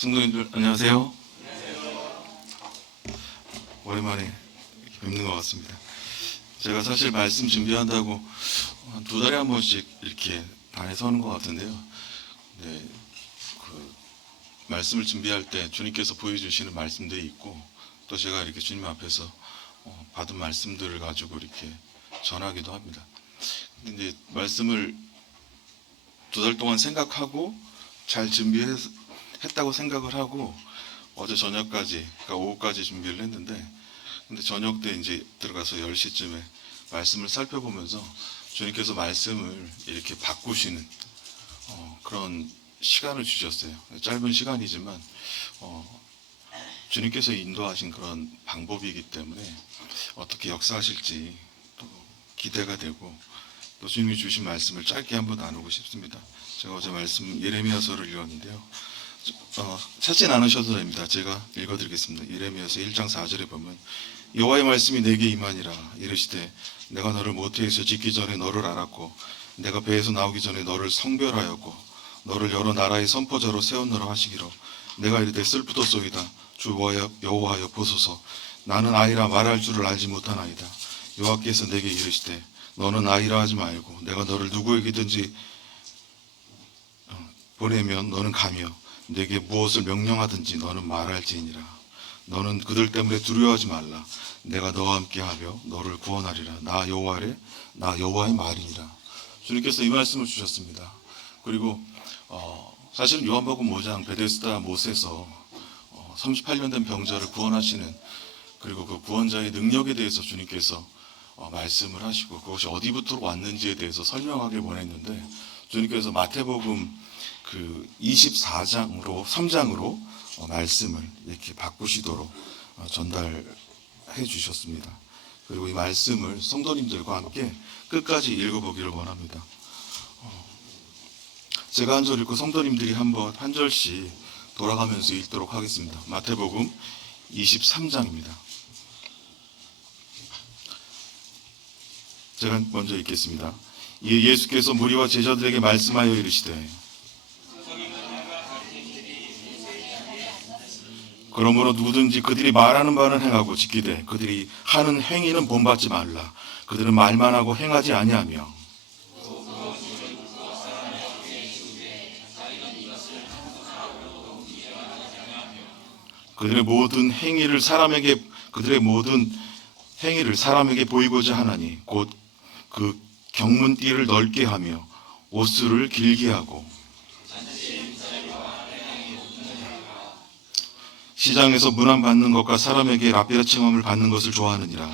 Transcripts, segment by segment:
성도님들 안녕하세요. 오랜만에 뵙는 것 같습니다. 제가 사실 말씀 준비한다고 한 2달에 한 번씩 이렇게 반에 서는 것 같은데요. 네, 그 말씀을 준비할 때 주님께서 보여주시는 말씀들이 있고, 또 제가 이렇게 주님 앞에서 받은 말씀들을 가지고 이렇게 전하기도 합니다. 근데 말씀을 2달 동안 생각하고 잘 준비했다고 생각을 하고 어제 저녁까지, 그러니까 오후까지 준비를 했는데, 근데 저녁 때 이제 들어가서 10시쯤에 말씀을 살펴보면서 주님께서 말씀을 이렇게 바꾸시는 그런 시간을 주셨어요. 짧은 시간이지만 주님께서 인도하신 그런 방법이기 때문에 어떻게 역사하실지 또 기대가 되고, 또 주님이 주신 말씀을 짧게 한번 나누고 싶습니다. 제가 어제 말씀 예레미야서를 읽었는데요. 찾진 않으셔도 됩니다. 제가 읽어드리겠습니다. 예레미야서 1장 4절에 보면, 여호와의 말씀이 내게 임하니라. 이르시되 내가 너를 모태에서 짓기 전에 너를 알았고, 내가 배에서 나오기 전에 너를 성별하였고, 너를 여러 나라의 선포자로 세웠노라 하시기로, 내가 이르되 슬프도소이다. 주 여호와여 보소서, 나는 아이라 말할 줄을 알지 못하나이다. 여호와께서 내게 이르시되 너는 아이라 하지 말고, 내가 너를 누구에게든지 보내면 너는 가며 내게 무엇을 명령하든지 너는 말할지니라. 너는 그들 때문에 두려워하지 말라. 내가 너와 함께하며 너를 구원하리라. 나 여호와의 말이니라. 주님께서 이 말씀을 주셨습니다. 그리고 사실 요한복음 5장 베데스다 못에서 38년 된 병자를 구원하시는, 그리고 그 구원자의 능력에 대해서 주님께서 말씀을 하시고, 그것이 어디부터 왔는지에 대해서 설명하길 원했는데, 주님께서 마태복음 그 24장으로 3장으로 말씀을 이렇게 바꾸시도록 전달해 주셨습니다. 그리고 이 말씀을 성도님들과 함께 끝까지 읽어보기를 원합니다. 제가 한 절 읽고 성도님들이 한 절씩 돌아가면서 읽도록 하겠습니다. 마태복음 23장입니다. 제가 먼저 읽겠습니다. 이에 예수께서 무리와 제자들에게 말씀하여 이르시되, 그러므로 누구든지 그들이 말하는 바는 행하고 지키되 그들이 하는 행위는 본받지 말라. 그들은 말만 하고 행하지 아니하며 그들의 모든 행위를 사람에게 보이고자 하나니, 곧 그 경문띠를 넓게 하며 옷수를 길게 하고 시장에서 문안 받는 것과 사람에게 라비아 칭함을 받는 것을 좋아하느니라.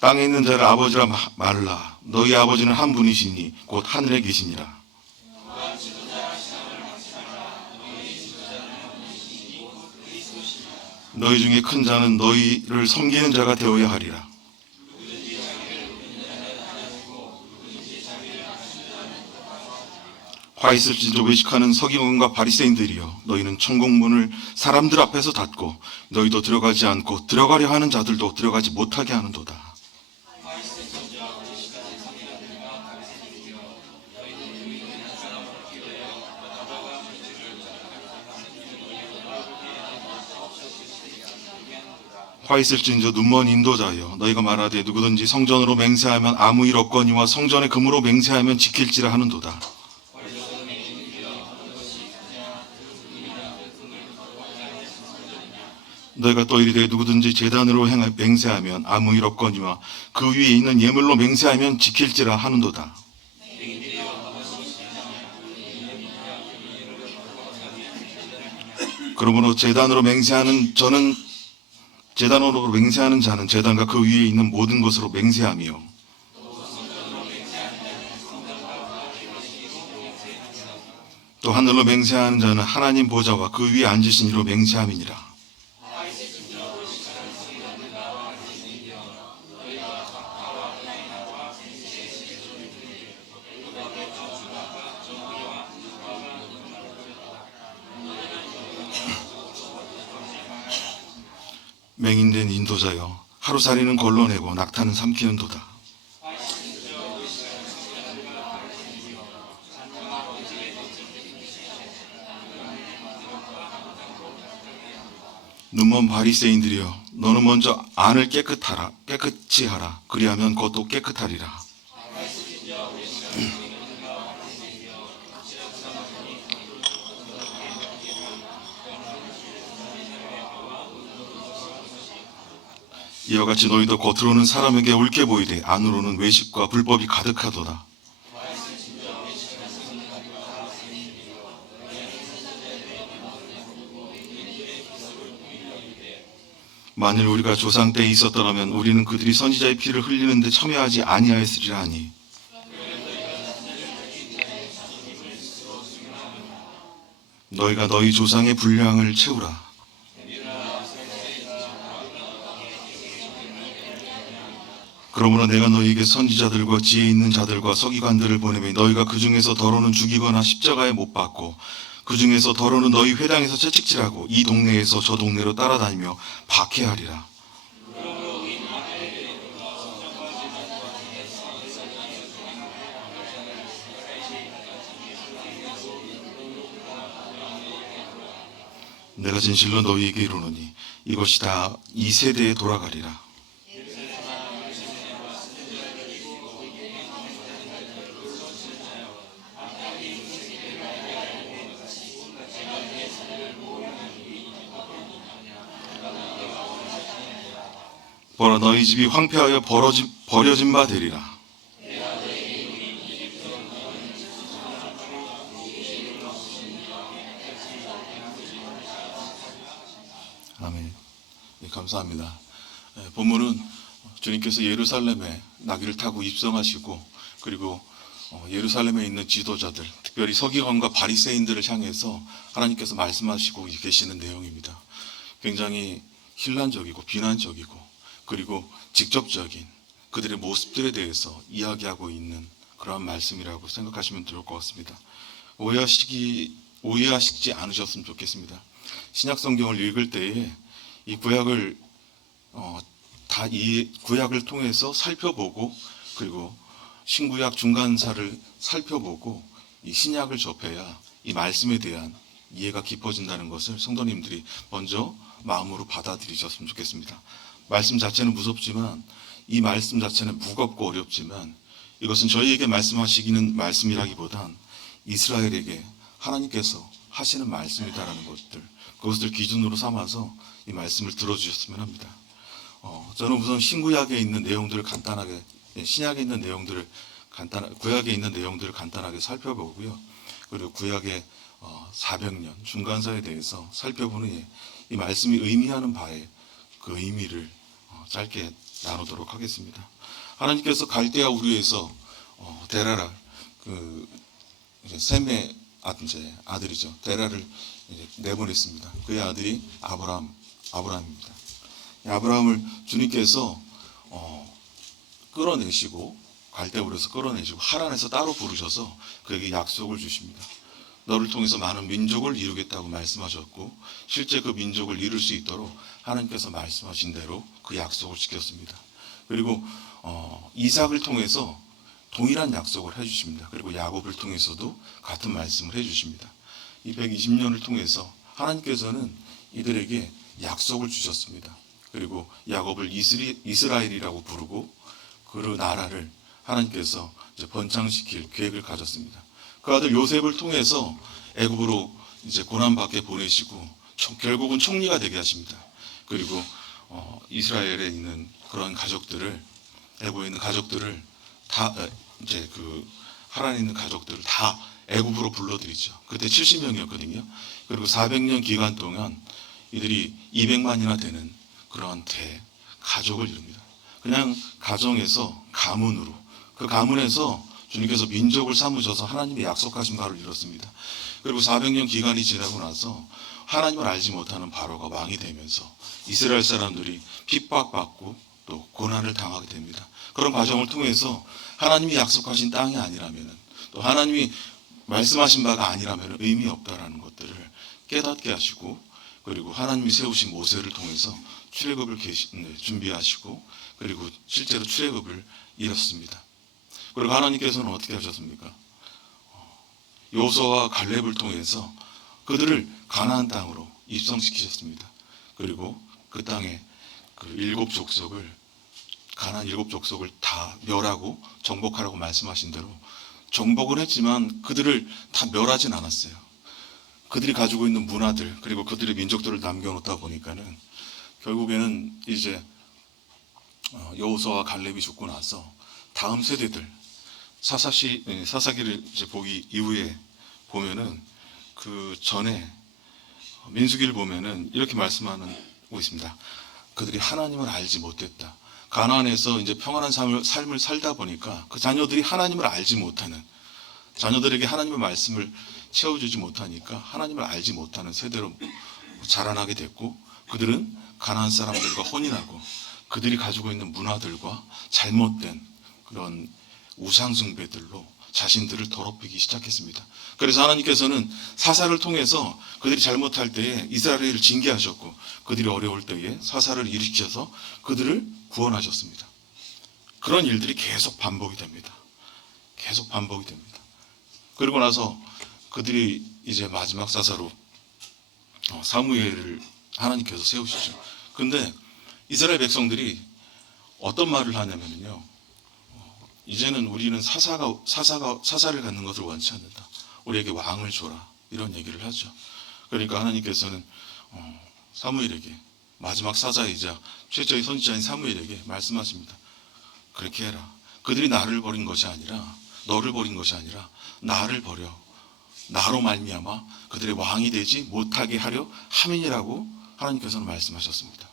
땅에 있는 자를 아버지라 말라. 너희 아버지는 한 분이시니 곧 하늘에 계시니라. 너희 중에 큰 자는 너희를 섬기는 자가 되어야 하리라. 화 있을진저 외식하는 서기관과 바리새인들이여, 너희는 천국문을 사람들 앞에서 닫고 너희도 들어가지 않고 들어가려 하는 자들도 들어가지 못하게 하는도다. 화 있을진저 눈먼 인도자여, 너희가 말하되 누구든지 성전으로 맹세하면 아무 일 없거니와 성전의 금으로 맹세하면 지킬지라 하는도다. 너희가 또 이르되 누구든지 제단으로 맹세하면 아무 일 없거니와 그 위에 있는 예물로 맹세하면 지킬지라 하는도다. 그러므로 제단으로 맹세하는 자는 제단과 그 위에 있는 모든 것으로 맹세하며, 또 하늘로 맹세하는 자는 하나님 보좌와 그 위에 앉으신 이로 맹세함이니라. 맹인된 인도자여, 하루살이는 걸러내고 낙타는 삼키는도다. 눈먼 바리새인들이여, 너는 먼저 안을 깨끗이 하라. 그리하면 겉도 깨끗하리라. 이와 같이 너희도 겉으로는 사람에게 옳게 보이되 안으로는 외식과 불법이 가득하도다. 만일 우리가 조상 때에 있었더라면 우리는 그들이 선지자의 피를 흘리는데 참여하지 아니하였으리라 하니, 너희가 너희 조상의 분량을 채우라. 그러므로 내가 너희에게 선지자들과 지혜 있는 자들과 서기관들을 보내매 너희가 그 중에서 더러는 죽이거나 십자가에 못 박고 그 중에서 더러는 너희 회당에서 채찍질하고 이 동네에서 저 동네로 따라다니며 박해하리라. 내가 진실로 너희에게 이르노니 이것이 다 이 세대에 돌아가리라. 보라, 너희 집이 황폐하여 버려진 바 되리라. 아멘. 네, 감사합니다. 본문은 주님께서 예루살렘에 나귀를 타고 입성하시고, 그리고 예루살렘에 있는 지도자들, 특별히 서기관과 바리새인들을 향해서 하나님께서 말씀하시고 계시는 내용입니다. 굉장히 신란적이고 비난적이고, 그리고 직접적인 그들의 모습들에 대해서 이야기하고 있는 그러한 말씀이라고 생각하시면 좋을 것 같습니다. 오해하시지 않으셨으면 좋겠습니다. 신약 성경을 읽을 때에 이 구약을 다 이 구약을 통해서 살펴보고, 그리고 신구약 중간사를 살펴보고 이 신약을 접해야 이 말씀에 대한 이해가 깊어진다는 것을 성도님들이 먼저 마음으로 받아들이셨으면 좋겠습니다. 말씀 자체는 무섭지만, 이 말씀 자체는 무겁고 어렵지만, 이것은 저희에게 말씀하시기는 말씀이라기보단 이스라엘에게 하나님께서 하시는 말씀이다라는 것들, 그것을 기준으로 삼아서 이 말씀을 들어주셨으면 합니다. 저는 우선 신구약에 있는 내용들을 간단하게, 신약에 있는 내용들을 구약에 있는 내용들을 간단하게 살펴보고요. 그리고 구약의 400년 중간사에 대해서 살펴본 후에 이 말씀이 의미하는 바에 그 의미를 짧게 나누도록 하겠습니다. 하나님께서 갈대아 우르에서 데라를, 셈의 아들이죠. 데라를 내보냈습니다. 그의 아들이 아브라함입니다. 아브라함을 주님께서 끌어내시고, 갈대아 우르에서 끌어내시고 하란에서 따로 부르셔서 그에게 약속을 주십니다. 너를 통해서 많은 민족을 이루겠다고 말씀하셨고, 실제 그 민족을 이룰 수 있도록 하나님께서 말씀하신 대로 그 약속을 지켰습니다. 그리고 이삭을 통해서 동일한 약속을 해주십니다. 그리고 야곱을 통해서도 같은 말씀을 해주십니다. 이 120년을 통해서 하나님께서는 이들에게 약속을 주셨습니다. 그리고 야곱을 이스라엘이라고 부르고, 그 나라를 하나님께서 이제 번창시킬 계획을 가졌습니다. 그 아들 요셉을 통해서 애굽으로 이제 고난받게 보내시고 결국은 총리가 되게 하십니다. 그리고 이스라엘에 있는 그런 가족들을, 애굽에 있는 가족들을 다 이제 그 하란에 있는 가족들을 다 애굽으로 불러들이죠. 그때 70명이었거든요. 그리고 400년 기간 동안 이들이 200만이나 되는 그런 가족을 이룹니다. 그냥 가정에서 가문으로, 그 가문에서 주님께서 민족을 삼으셔서 하나님의 약속하신 바를 이뤘습니다. 그리고 400년 기간이 지나고 나서 하나님을 알지 못하는 바로가 왕이 되면서 이스라엘 사람들이 핍박받고 또 고난을 당하게 됩니다. 그런 과정을 통해서 하나님이 약속하신 땅이 아니라면, 또 하나님이 말씀하신 바가 아니라면 의미 없다라는 것들을 깨닫게 하시고, 그리고 하나님이 세우신 모세를 통해서 출애굽을 준비하시고, 그리고 실제로 출애굽을 이뤘습니다. 그리고 하나님께서는 어떻게 하셨습니까? 요수아와 갈렙을 통해서 그들을 가나안 땅으로 입성시키셨습니다. 그리고 그 땅에 그 일곱 족속을 가나안 일곱 족속을 다 멸하고 정복하라고 말씀하신 대로 정복은 했지만 그들을 다 멸하진 않았어요. 그들이 가지고 있는 문화들 그리고 그들의 민족들을 남겨놓다 보니까는 결국에는 이제 여호수아와 갈렙이 죽고 나서 다음 세대들 사사기를 이제 보기 이후에 보면은 그 전에 민수기를 보면은 이렇게 말씀하고 있습니다. 그들이 하나님을 알지 못했다. 가나안에서 이제 평안한 삶을 살다 보니까 그 자녀들이 하나님을 알지 못하는, 자녀들에게 하나님의 말씀을 채워주지 못하니까 하나님을 알지 못하는 세대로 자라나게 됐고, 그들은 가나안 사람들과 혼인하고 그들이 가지고 있는 문화들과 잘못된 그런 우상숭배들로 자신들을 더럽히기 시작했습니다. 그래서 하나님께서는 사사를 통해서 그들이 잘못할 때에 이스라엘을 징계하셨고, 그들이 어려울 때에 사사를 일으키셔서 그들을 구원하셨습니다. 그런 일들이 계속 반복이 됩니다. 계속 반복이 됩니다. 그리고 나서 그들이 이제 마지막 사사로 사무엘을 하나님께서 세우시죠. 근데 이스라엘 백성들이 어떤 말을 하냐면요, 이제는 우리는 사사를 갖는 것을 원치 않는다. 우리에게 왕을 줘라. 이런 얘기를 하죠. 그러니까 하나님께서는 사무엘에게, 마지막 사자이자 최초의 선지자인 사무엘에게 말씀하십니다. 그렇게 해라. 그들이 나를 버린 것이 아니라, 너를 버린 것이 아니라 나를 버려 나로 말미암아 그들의 왕이 되지 못하게 하려 함이니라고 하나님께서는 말씀하셨습니다.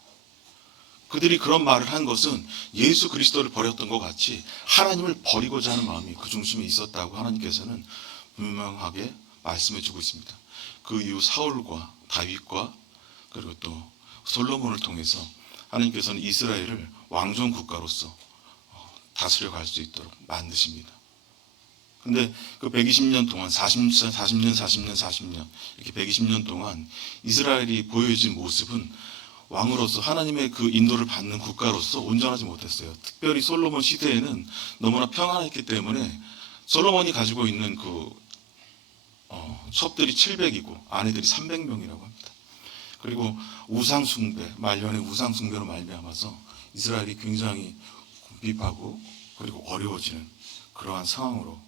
그들이 그런 말을 한 것은 예수 그리스도를 버렸던 것 같이 하나님을 버리고자 하는 마음이 그 중심에 있었다고 하나님께서는 분명하게 말씀해 주고 있습니다. 그 이후 사울과 다윗과 그리고 또 솔로몬을 통해서 하나님께서는 이스라엘을 왕정 국가로서 다스려 갈 수 있도록 만드십니다. 근데 그 120년 동안 40년 이렇게 120년 동안 이스라엘이 보여진 모습은 왕으로서 하나님의 그 인도를 받는 국가로서 온전하지 못했어요. 특별히 솔로몬 시대에는 너무나 평안했기 때문에 솔로몬이 가지고 있는 그 첩들이 700이고 아내들이 300명이라고 합니다. 그리고 우상숭배, 말년의 우상숭배로 말미암아서 이스라엘이 굉장히 궁핍하고 그리고 어려워지는 그러한 상황으로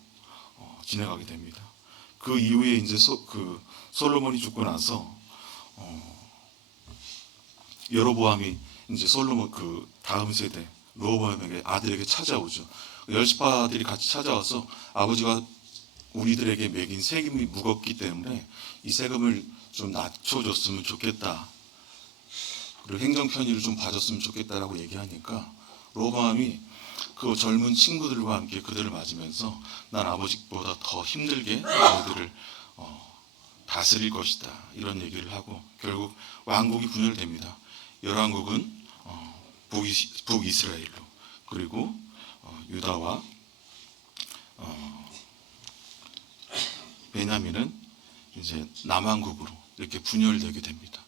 지나가게 됩니다. 그 이후에 이제 솔로몬이 죽고 나서 여로보암이 이제 솔로몬 그 다음 세대 로보암에게 아들에게 찾아오죠. 열시파들이 같이 찾아와서 아버지가 우리들에게 매긴 세금이 무겁기 때문에 이 세금을 좀 낮춰줬으면 좋겠다. 그리고 행정 편의를 좀 봐줬으면 좋겠다라고 얘기하니까 로보암이 그 젊은 친구들과 함께 그들을 맞으면서 난 아버지보다 더 힘들게 너희들을 다스릴 것이다. 이런 얘기를 하고 결국 왕국이 분열됩니다. 열왕국은 북이스라엘로, 그리고 유다와 베냐민은 이제 남왕국으로 이렇게 분열되게 됩니다.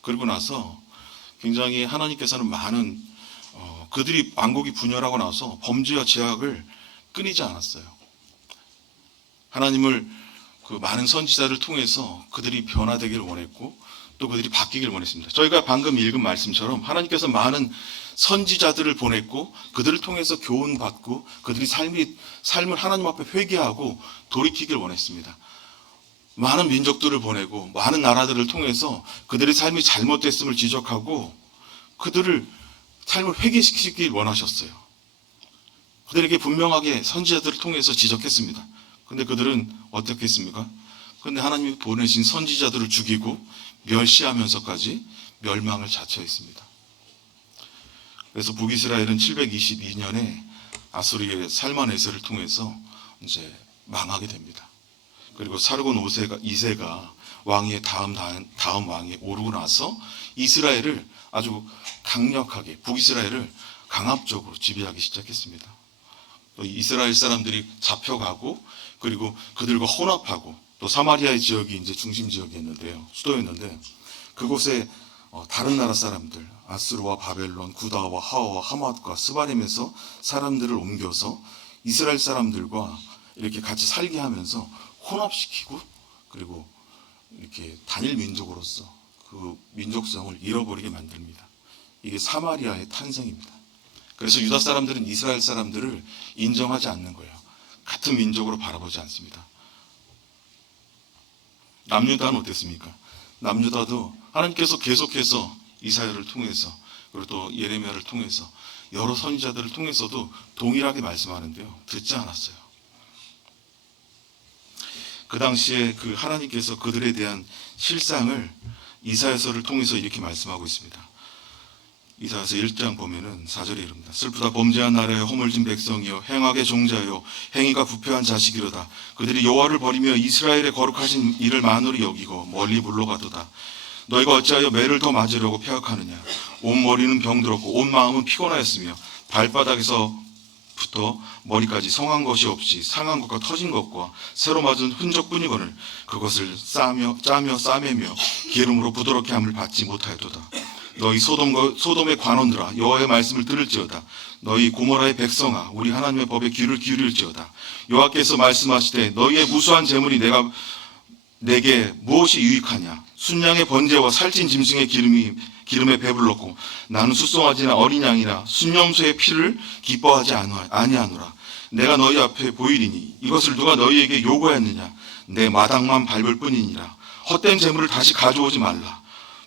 그리고 나서 굉장히 하나님께서는 많은 그들이 왕국이 분열하고 나서 범죄와 죄악을 끊이지 않았어요. 하나님을 그 많은 선지자를 통해서 그들이 변화되기를 원했고 또 그들이 바뀌기를 원했습니다. 저희가 방금 읽은 말씀처럼 하나님께서 많은 선지자들을 보냈고 그들을 통해서 교훈받고 그들이 삶을 하나님 앞에 회개하고 돌이키기를 원했습니다. 많은 민족들을 보내고 많은 나라들을 통해서 그들의 삶이 잘못됐음을 지적하고 그들을 삶을 회개시키길 원하셨어요. 그들에게 분명하게 선지자들을 통해서 지적했습니다. 근데 그들은 어떻게 했습니까? 근데 하나님이 보내신 선지자들을 죽이고 멸시하면서까지 멸망을 자처했습니다. 그래서 북이스라엘은 722년에 아수리의 살만에세를 통해서 이제 망하게 됩니다. 그리고 사르곤 2세가 왕위의 다음 왕위에 오르고 나서 이스라엘을 아주 강력하게, 북이스라엘을 강압적으로 지배하기 시작했습니다. 또 이스라엘 사람들이 잡혀가고 그리고 그들과 혼합하고 또 사마리아의 지역이 이제 중심 지역이었는데요, 수도였는데 그곳에 다른 나라 사람들, 아수르와 바벨론, 구다와 하와와 하맛과 스바림에서 사람들을 옮겨서 이스라엘 사람들과 이렇게 같이 살게 하면서 혼합시키고 그리고 이렇게 단일 민족으로서 그 민족성을 잃어버리게 만듭니다. 이게 사마리아의 탄생입니다. 그래서 유다 사람들은 이스라엘 사람들을 인정하지 않는 거예요. 같은 민족으로 바라보지 않습니다. 남유다는 어땠습니까? 남유다도 하나님께서 계속해서 이사야를 통해서 그리고 또 예레미야를 통해서 여러 선지자들을 통해서도 동일하게 말씀하는데요. 듣지 않았어요. 그 당시에 그 하나님께서 그들에 대한 실상을 이사야서를 통해서 이렇게 말씀하고 있습니다. 이사야서 1장 보면은 4절에 이릅니다. 슬프다 범죄한 나라여 허물진 백성이여 행악의 종자여 행위가 부패한 자식이로다. 그들이 여호와를 버리며 이스라엘의 거룩하신 이를 만으로 여기고 멀리 물러가도다. 너희가 어찌하여 매를 더 맞으려고 폐역하느냐. 온 머리는 병들었고 온 마음은 피곤하였으며 발바닥에서부터 머리까지 성한 것이 없이 상한 것과 터진 것과 새로 맞은 흔적뿐이거늘 그것을 짜며 싸매며 기름으로 부드럽게 함을 받지 못하였도다. 너희 소돔의 관원들아 여호와의 말씀을 들을지어다. 너희 고모라의 백성아 우리 하나님의 법에 귀를 기울일지어다. 여호와께서 말씀하시되 너희의 무수한 재물이 내게 무엇이 유익하냐. 순양의 번제와 살찐 짐승의 기름에 배불렀고 나는 숫송아지나 어린 양이나 순염소의 피를 기뻐하지 아니하노라. 내가 너희 앞에 보이리니 이것을 누가 너희에게 요구하였느냐. 내 마당만 밟을 뿐이니라. 헛된 재물을 다시 가져오지 말라.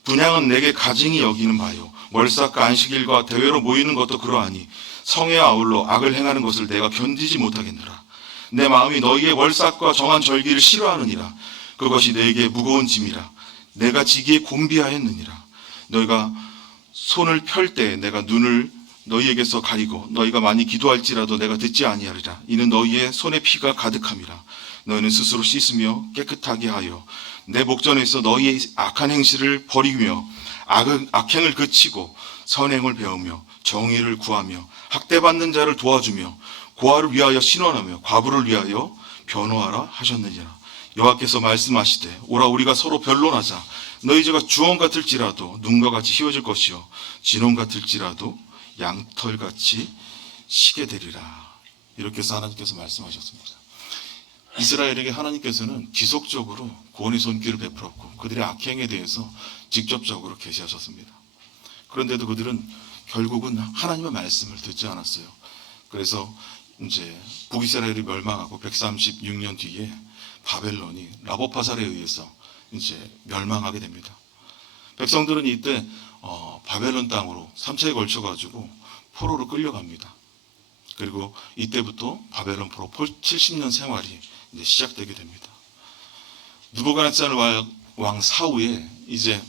분향은 내게 가증히 여기는 바요. 월삭과 안식일과 대회로 모이는 것도 그러하니 성에 아울러 악을 행하는 것을 내가 견디지 못하겠노라. 내 마음이 너희의 월삭과 정한 절기를 싫어하느니라. 그것이 너희에게 무거운 짐이라. 내가 지기에 곤비하였느니라. 너희가 손을 펼 때 내가 눈을 너희에게서 가리고 너희가 많이 기도할지라도 내가 듣지 아니하리라. 이는 너희의 손에 피가 가득함이라. 너희는 스스로 씻으며 깨끗하게 하여 내 목전에서 너희의 악한 행실을 버리며 악행을 그치고 선행을 배우며 정의를 구하며 학대받는 자를 도와주며 고아를 위하여 신원하며 과부를 위하여 변호하라 하셨느니라. 여호와께서 말씀하시되 오라 우리가 서로 변론하자. 너희 죄가 주홍 같을지라도 눈과 같이 희워질 것이요 진홍 같을지라도 양털같이 시게 되리라. 이렇게 해서 하나님께서 말씀하셨습니다. 이스라엘에게 하나님께서는 지속적으로 구원의 손길을 베풀었고 그들의 악행에 대해서 직접적으로 계시하셨습니다. 그런데도 그들은 결국은 하나님의 말씀을 듣지 않았어요. 그래서 이제 북이스라엘이 멸망하고 136년 뒤에 바벨론이 라보파살에 의해서 이제 멸망하게 됩니다. 백성들은 이때 바벨론 땅으로 3차에 걸쳐 가지고 포로로 끌려갑니다. 그리고 이때부터 바벨론 포로 70년 생활이 이제 시작되게 됩니다. 느부갓네살 왕 사후에 이제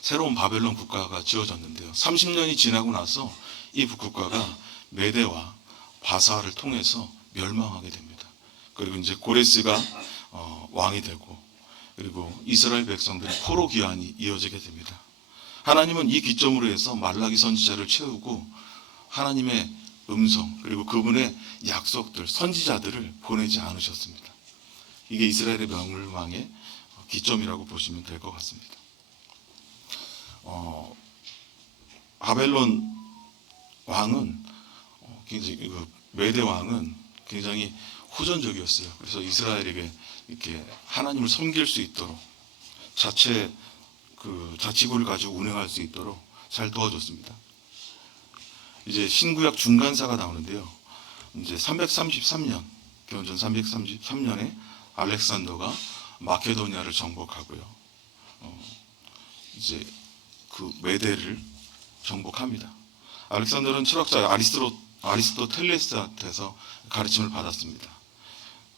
새로운 바벨론 국가가 지어졌는데요. 30년이 지나고 나서 이 국가가 메대와 바사를 통해서 멸망하게 됩니다. 그리고 이제 고레스가 왕이 되고 그리고 이스라엘 백성들의 포로 기한이 이어지게 됩니다. 하나님은 이 기점으로 해서 말라기 선지자를 채우고 하나님의 음성 그리고 그분의 약속들 선지자들을 보내지 않으셨습니다. 이게 이스라엘의 멸망의 기점이라고 보시면 될 것 같습니다. 바벨론 왕은 굉장히 메대 왕은 굉장히 호전적이었어요. 그래서 이스라엘에게 이렇게 하나님을 섬길 수 있도록 자치구를 가지고 운영할 수 있도록 잘 도와줬습니다. 이제 신구약 중간사가 나오는데요. 이제 333년, 기원전 333년에 알렉산더가 마케도니아를 정복하고요. 이제 그 메대를 정복합니다. 알렉산더는 철학자 아리스토텔레스한테서 가르침을 받았습니다.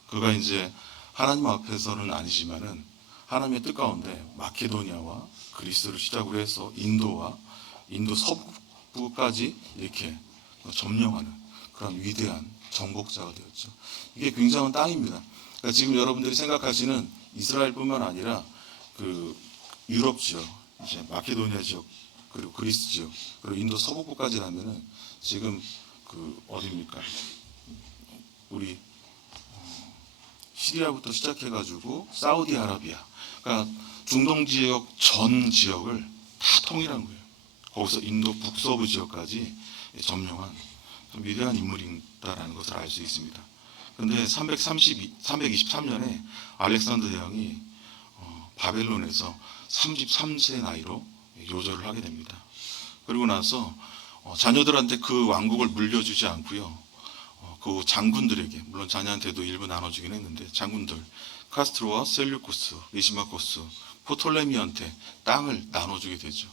그가 이제 하나님 앞에서는 아니지만은 하나님의 뜻 가운데 마케도니아와 그리스를 시작으로 해서 인도 서부까지 이렇게 점령하는 그런 위대한 정복자가 되었죠. 이게 굉장한 땅입니다. 그러니까 지금 여러분들이 생각하시는 이스라엘뿐만 아니라 그 유럽 지역, 이제 마케도니아 지역, 그리고 그리스 지역, 그리고 인도 서부까지라면은 지금 그 어디입니까? 우리 시리아부터 시작해가지고 사우디아라비아, 그러니까 중동 지역 전 지역을 다 통일한 거예요. 거기서 인도 북서부 지역까지 점령한 위대한 인물이다라는 것을 알 수 있습니다. 그런데 323년에 알렉산더 대왕이 바벨론에서 33세 나이로 요절을 하게 됩니다. 그리고 나서 자녀들한테 그 왕국을 물려주지 않고요. 그 장군들에게, 물론 자녀한테도 일부 나눠주긴 했는데, 장군들 카스트로와 셀류쿠스, 리시마코스, 포톨레미한테 땅을 나눠주게 되죠.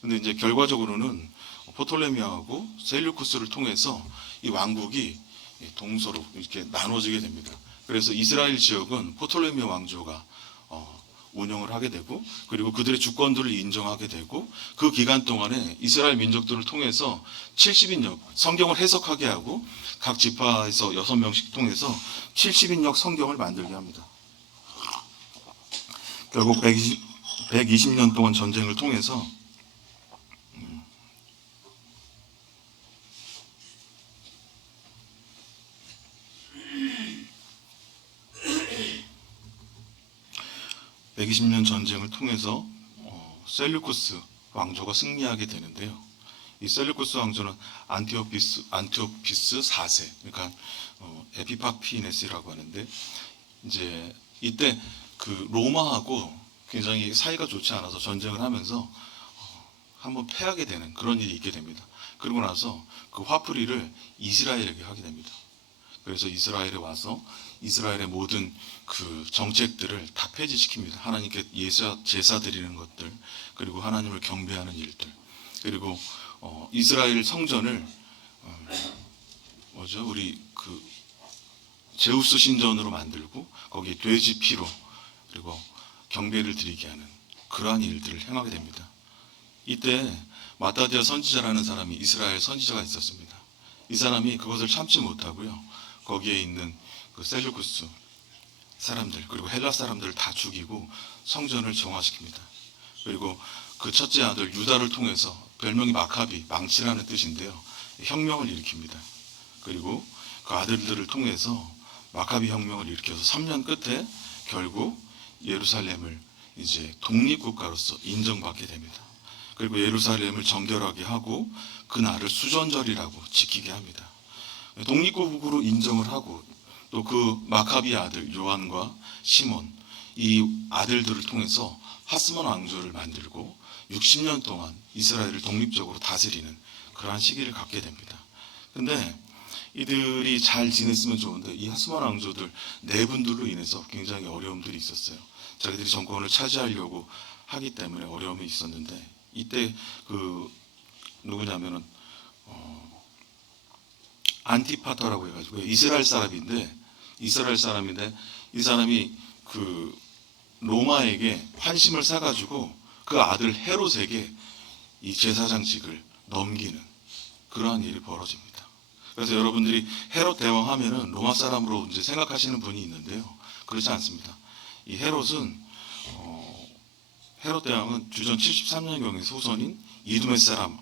근데 이제 결과적으로는 포톨레미하고 셀류쿠스를 통해서 이 왕국이 동서로 이렇게 나눠지게 됩니다. 그래서 이스라엘 지역은 포톨레미 왕조가 운영을 하게 되고, 그리고 그들의 주권들을 인정하게 되고, 그 기간 동안에 이스라엘 민족들을 통해서 70인역 성경을 해석하게 하고, 각 지파에서 6명씩 통해서 70인역 성경을 만들게 합니다. 결국 120년 동안 전쟁을 통해서 120년 전쟁을 통해서 셀류쿠스 왕조가 승리하게 되는데요. 이 셀류쿠스 왕조는 안티오피스 4세, 그러니까 에피파피네스라고 하는데, 이제 이때 그 로마하고 굉장히 사이가 좋지 않아서 전쟁을 하면서 한번 패하게 되는 그런 일이 있게 됩니다. 그리고 나서 그 화풀이를 이스라엘에게 하게 됩니다. 그래서 이스라엘에 와서 이스라엘의 모든 그 정책들을 다 폐지시킵니다. 하나님께 제사 드리는 것들, 그리고 하나님을 경배하는 일들, 그리고 이스라엘 성전을 우리 그 제우스 신전으로 만들고 거기에 돼지 피로 그리고 경배를 드리게 하는 그러한 일들을 행하게 됩니다. 이때 마따디아 선지자라는 사람이 이스라엘 선지자가 있었습니다. 이 사람이 그것을 참지 못하고요, 거기에 있는 그 셀루쿠스 사람들 그리고 헬라 사람들을 다 죽이고 성전을 정화시킵니다. 그리고 그 첫째 아들 유다를 통해서, 별명이 마카비, 망치라는 뜻인데요, 혁명을 일으킵니다. 그리고 그 아들들을 통해서 마카비 혁명을 일으켜서 3년 끝에 결국 예루살렘을 이제 독립국가로서 인정받게 됩니다. 그리고 예루살렘을 정결하게 하고 그 날을 수전절이라고 지키게 합니다. 독립국으로 인정을 하고, 또 그 마카비 아들 요한과 시몬, 이 아들들을 통해서 하스몬 왕조를 만들고 60년 동안 이스라엘을 독립적으로 다스리는 그러한 시기를 갖게 됩니다. 근데 이들이 잘 지냈으면 좋은데 이 하스몬 왕조들 내분들로 인해서 굉장히 어려움들이 있었어요. 자기들이 정권을 차지하려고 하기 때문에 어려움이 있었는데, 이때 그 누구냐면은 안티파터라고 해가지고 이스라엘 사람인데 이 사람이 그 로마에게 환심을 사가지고 그 아들 헤롯에게 이 제사장직을 넘기는 그러한 일이 벌어집니다. 그래서 여러분들이 헤롯 대왕 하면은 로마 사람으로 이제 생각하시는 분이 있는데요, 그렇지 않습니다. 이 헤롯 대왕은 주전 73년경의 소선인 이두메 사람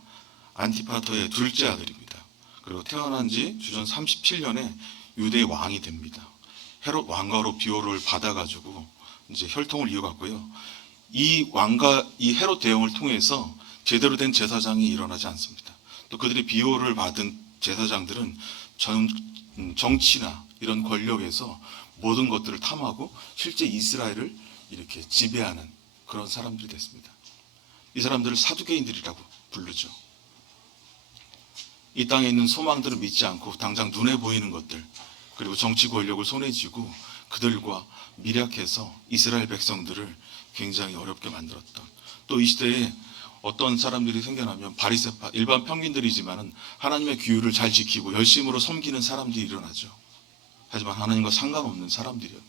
안티파터의 둘째 아들입니다. 그리고 태어난 지 주전 37년에 유대의 왕이 됩니다. 헤롯 왕가로 비호를 받아가지고 이제 혈통을 이어갔고요. 이 헤롯 대왕을 통해서 제대로 된 제사장이 일어나지 않습니다. 또 그들이 비호를 받은 제사장들은 정치나 이런 권력에서 모든 것들을 탐하고 실제 이스라엘을 이렇게 지배하는 그런 사람들이 됐습니다. 이 사람들을 사두개인들이라고 부르죠. 이 땅에 있는 소망들을 믿지 않고 당장 눈에 보이는 것들, 그리고 정치 권력을 손에 쥐고 그들과 밀약해서 이스라엘 백성들을 굉장히 어렵게 만들었던, 또 이 시대에 어떤 사람들이 생겨나면 바리새파, 일반 평민들이지만은 하나님의 규율을 잘 지키고 열심으로 섬기는 사람들이 일어나죠. 하지만 하나님과 상관없는 사람들이요.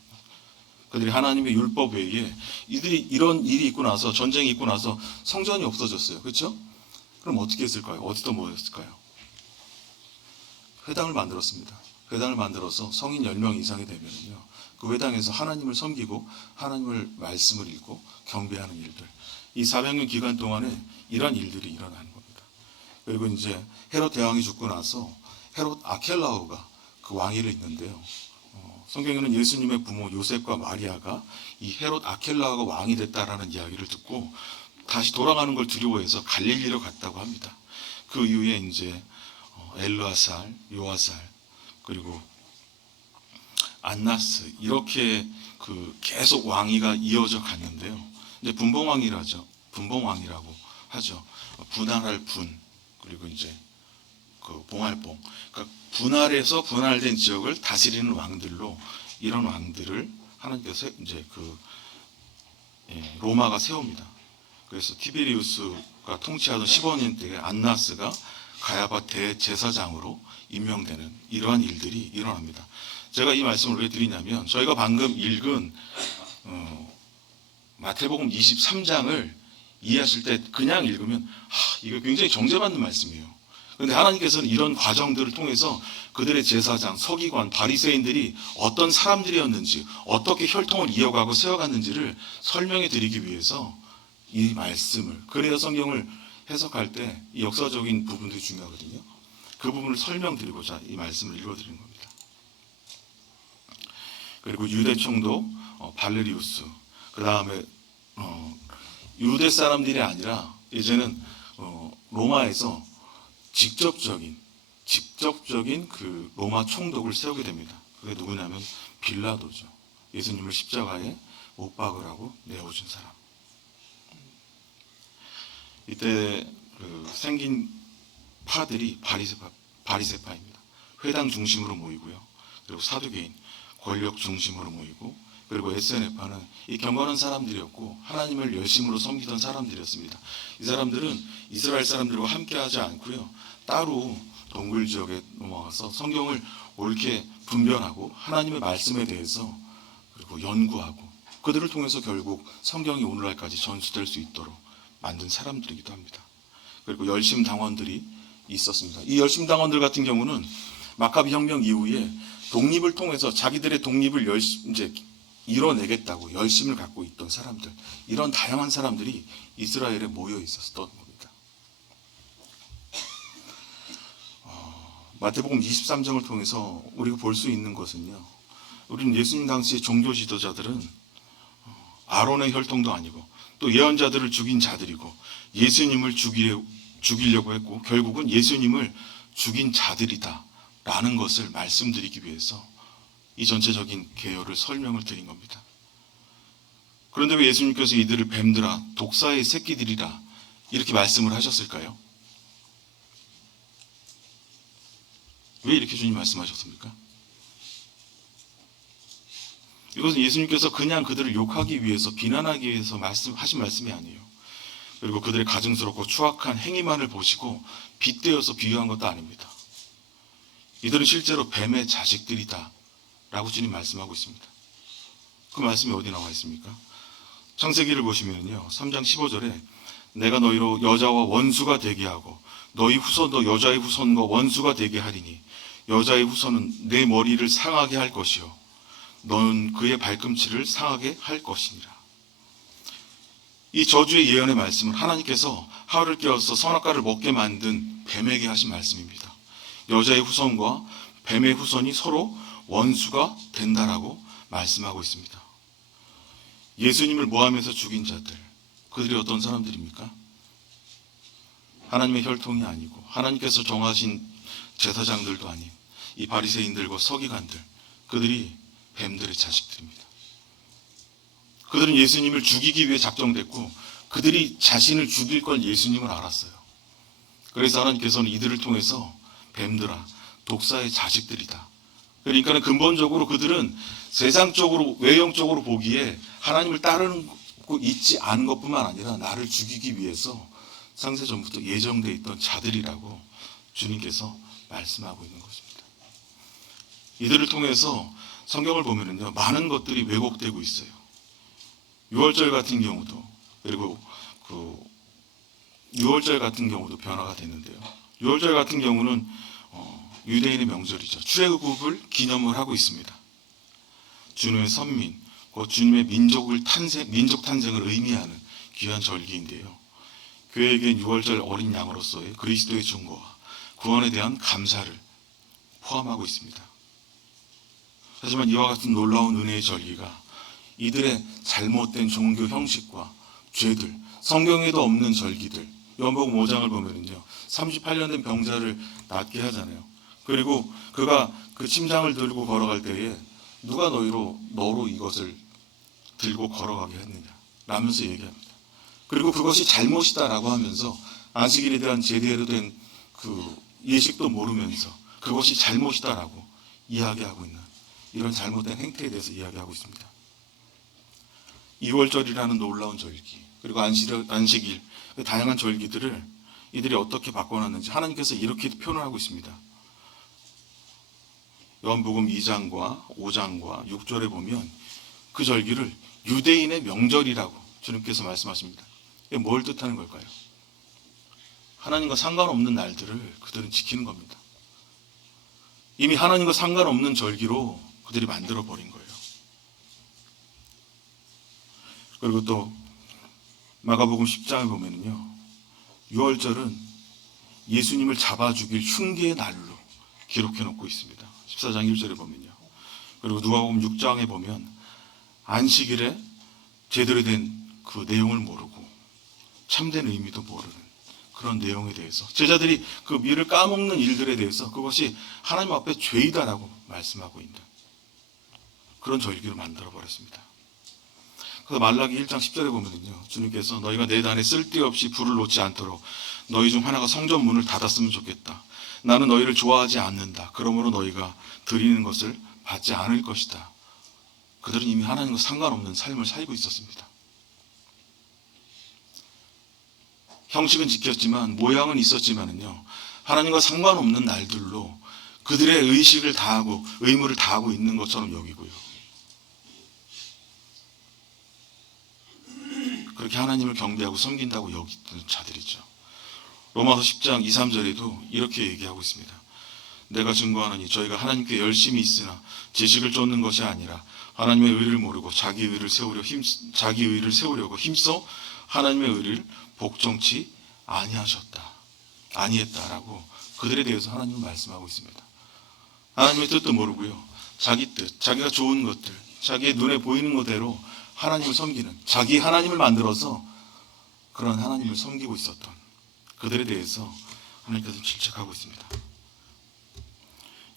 그들이 하나님의 율법 외에 이들이 이런 일이 있고 나서, 전쟁이 있고 나서 성전이 없어졌어요. 그렇죠? 그럼 어떻게 했을까요? 어디다 모였을까요? 회당을 만들었습니다. 회당을 만들어서 성인 10명 이상이 되면요, 그 회당에서 하나님을 섬기고 하나님을 말씀을 읽고 경배하는 일들, 이 400년 기간 동안에 이러한 일들이 일어나는 겁니다. 그리고 이제 헤롯 대왕이 죽고 나서 헤롯 아켈라오가 그 왕위를 있는데요, 성경에는 예수님의 부모 요셉과 마리아가 이 헤롯 아켈라오가 왕이 됐다라는 이야기를 듣고 다시 돌아가는 걸 두려워해서 갈릴리로 갔다고 합니다. 그 이후에 이제 엘르아살, 요아살, 그리고 안나스, 이렇게 그 계속 왕위가 이어져 갔는데요. 이제 분봉왕이라고 하죠. 분할할 분, 그리고 이제 그 봉할봉. 그러니까 분할해서 분할된 지역을 다스리는 왕들로, 이런 왕들을 하나님께서 이제 로마가 세웁니다. 그래서 티베리우스가 통치하던 15년 때에 안나스가 가야바 대제사장으로 임명되는 이러한 일들이 일어납니다. 제가 이 말씀을 왜 드리냐면, 저희가 방금 읽은 마태복음 23장을 이해하실 때 그냥 읽으면 이거 굉장히 정죄받는 말씀이에요. 그런데 하나님께서는 이런 과정들을 통해서 그들의 제사장, 서기관, 바리새인들이 어떤 사람들이었는지, 어떻게 혈통을 이어가고 세워갔는지를 설명해 드리기 위해서 이 말씀을, 그래서 성경을 해석할 때 이 역사적인 부분들이 중요하거든요. 그 부분을 설명드리고자 이 말씀을 읽어드리는 겁니다. 그리고 유대 총독 발레리우스, 그 다음에 유대 사람들이 아니라 이제는 로마에서 직접적인 그 로마 총독을 세우게 됩니다. 그게 누구냐면 빌라도죠. 예수님을 십자가에 못 박으라고 내어준 사람. 이때 생긴 파들이 바리새파입니다. 회당 중심으로 모이고요. 그리고 사두개인, 권력 중심으로 모이고, 그리고 SNF파는 이 경건한 사람들이었고 하나님을 열심으로 섬기던 사람들이었습니다. 이 사람들은 이스라엘 사람들과 함께하지 않고요, 따로 동굴 지역에 넘어가서 성경을 옳게 분별하고 하나님의 말씀에 대해서 그리고 연구하고, 그들을 통해서 결국 성경이 오늘날까지 전수될 수 있도록 만든 사람들이기도 합니다. 그리고 열심당원들이 있었습니다. 이 열심당원들 같은 경우는 마카비 혁명 이후에 독립을 통해서 자기들의 독립을 이제 이뤄내겠다고 열심을 갖고 있던 사람들, 이런 다양한 사람들이 이스라엘에 모여 있었던 겁니다. 마태복음 23장을 통해서 우리가 볼 수 있는 것은요, 우리는 예수님 당시의 종교 지도자들은 아론의 혈통도 아니고 또 예언자들을 죽인 자들이고 예수님을 죽이려고 했고 결국은 예수님을 죽인 자들이다 라는 것을 말씀드리기 위해서 이 전체적인 개요를 설명을 드린 겁니다. 그런데 왜 예수님께서 이들을 뱀들아, 독사의 새끼들이라 이렇게 말씀을 하셨을까요? 왜 이렇게 주님 말씀하셨습니까? 이것은 예수님께서 그냥 그들을 욕하기 위해서, 비난하기 위해서 하신 말씀이 아니에요. 그리고 그들의 가증스럽고 추악한 행위만을 보시고 빗대어서 비유한 것도 아닙니다. 이들은 실제로 뱀의 자식들이다 라고 주님 말씀하고 있습니다. 그 말씀이 어디 나와 있습니까? 창세기를 보시면요, 3장 15절에 내가 너희로 여자와 원수가 되게 하고 너희 후손도 여자의 후손과 원수가 되게 하리니 여자의 후손은 내 머리를 상하게 할 것이요 너는 그의 발꿈치를 상하게 할 것이니라. 이 저주의 예언의 말씀은 하나님께서 하와를 깨워서 선악과를 먹게 만든 뱀에게 하신 말씀입니다. 여자의 후손과 뱀의 후손이 서로 원수가 된다라고 말씀하고 있습니다. 예수님을 모함해서 죽인 자들, 그들이 어떤 사람들입니까? 하나님의 혈통이 아니고 하나님께서 정하신 제사장들도 아닌 이 바리새인들과 서기관들, 그들이 뱀들의 자식들입니다. 그들은 예수님을 죽이기 위해 작정됐고 그들이 자신을 죽일 걸 예수님을 알았어요. 그래서 하나님께서는 이들을 통해서 뱀들아, 독사의 자식들이다. 그러니까 근본적으로 그들은 세상적으로, 외형적으로 보기에 하나님을 따르는 거 있지 않은 것뿐만 아니라 나를 죽이기 위해서 창세전부터 예정되어 있던 자들이라고 주님께서 말씀하고 있는 것입니다. 이들을 통해서 성경을 보면은요, 많은 것들이 왜곡되고 있어요. 유월절 같은 경우도, 그리고 유월절 같은 경우도 변화가 됐는데요. 유월절 같은 경우는 유대인의 명절이죠. 출애굽을 기념을 하고 있습니다. 주님의 선민, 곧 주님의 민족 탄생을 의미하는 귀한 절기인데요. 교회에겐 유월절 어린 양으로서의 그리스도의 증거와 구원에 대한 감사를 포함하고 있습니다. 하지만 이와 같은 놀라운 은혜의 절기가 이들의 잘못된 종교 형식과 죄들, 성경에도 없는 절기들, 요한복음 5장을 보면은요, 38년 된 병자를 낫게 하잖아요. 그리고 그가 그 침상을 들고 걸어갈 때에 누가 너로 이것을 들고 걸어가게 했느냐? 라면서 얘기합니다. 그리고 그것이 잘못이다라고 하면서 안식일에 대한 제대로 된 그 예식도 모르면서 그것이 잘못이다라고 이야기하고 있는 이런 잘못된 행태에 대해서 이야기하고 있습니다. 2월절이라는 놀라운 절기, 그리고 안식일, 그 다양한 절기들을 이들이 어떻게 바꿔놨는지 하나님께서 이렇게 표현을 하고 있습니다. 요한복음 2장과 5장과 6절에 보면 그 절기를 유대인의 명절이라고 주님께서 말씀하십니다. 이게 뭘 뜻하는 걸까요? 하나님과 상관없는 날들을 그들은 지키는 겁니다. 이미 하나님과 상관없는 절기로 그들이 만들어버린 거예요. 그리고 또 마가복음 10장에 보면요, 6월절은 예수님을 잡아 죽일 흉계의 날로 기록해 놓고 있습니다. 14장 1절에 보면요. 그리고 누가복음 6장에 보면 안식일에 제대로 된 그 내용을 모르고 참된 의미도 모르는 그런 내용에 대해서 제자들이 그 미를 까먹는 일들에 대해서 그것이 하나님 앞에 죄이다라고 말씀하고 있는 그런 절기를 만들어 버렸습니다. 그래서 말라기 1장 10절에 보면요, 주님께서 너희가 내 단에 쓸데없이 불을 놓지 않도록 너희 중 하나가 성전 문을 닫았으면 좋겠다. 나는 너희를 좋아하지 않는다. 그러므로 너희가 드리는 것을 받지 않을 것이다. 그들은 이미 하나님과 상관없는 삶을 살고 있었습니다. 형식은 지켰지만 모양은 있었지만은요, 하나님과 상관없는 날들로 그들의 의식을 다하고 의무를 다하고 있는 것처럼 여기고요. 그렇게 하나님을 경배하고 섬긴다고 여기는 자들이죠. 로마서 10장 2, 3절에도 이렇게 얘기하고 있습니다. 내가 증거하노니 저희가 하나님께 열심히 있으나 지식을 쫓는 것이 아니라 하나님의 의를 모르고 자기 의를 세우려고 힘써 하나님의 의를 복종치 아니했다라고 그들에 대해서 하나님은 말씀하고 있습니다. 하나님의 뜻도 모르고요, 자기 뜻, 자기가 좋은 것들, 자기의 눈에 보이는 것대로 하나님을 섬기는, 자기 하나님을 만들어서 그런 하나님을 섬기고 있었던 그들에 대해서 하나님께서 질책하고 있습니다.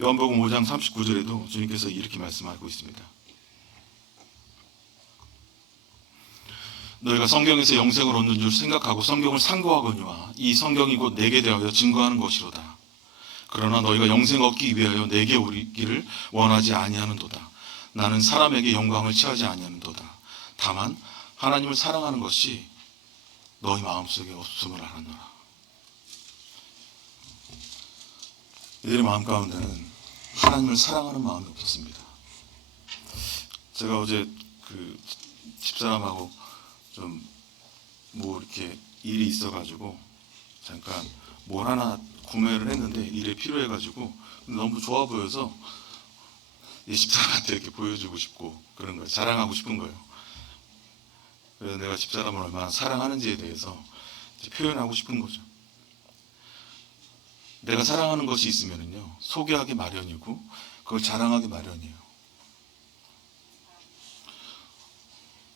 요한복음 5장 39절에도 주님께서 이렇게 말씀하고 있습니다. 너희가 성경에서 영생을 얻는 줄 생각하고 성경을 상고하거니와 이 성경이 곧 내게 대하여 증거하는 것이로다. 그러나 너희가 영생 얻기 위하여 내게 오기를 원하지 아니하는도다. 나는 사람에게 영광을 취하지 아니하는도다. 다만 하나님을 사랑하는 것이 너희 마음속에 없음을 알았노라. 이들의 마음 가운데는 하나님을 사랑하는 마음이 없었습니다. 제가 어제 그 집사람하고 좀 뭐 이렇게 일이 있어가지고 잠깐 뭘 하나 구매를 했는데 일에 필요해가지고 너무 좋아 보여서 이 집사람한테 이렇게 보여주고 싶고 그런 거예요. 자랑하고 싶은 거예요. 그래서 내가 집사람을 얼마나 사랑하는지에 대해서 표현하고 싶은 거죠. 내가 사랑하는 것이 있으면요, 소개하기 마련이고 그걸 자랑하기 마련이에요.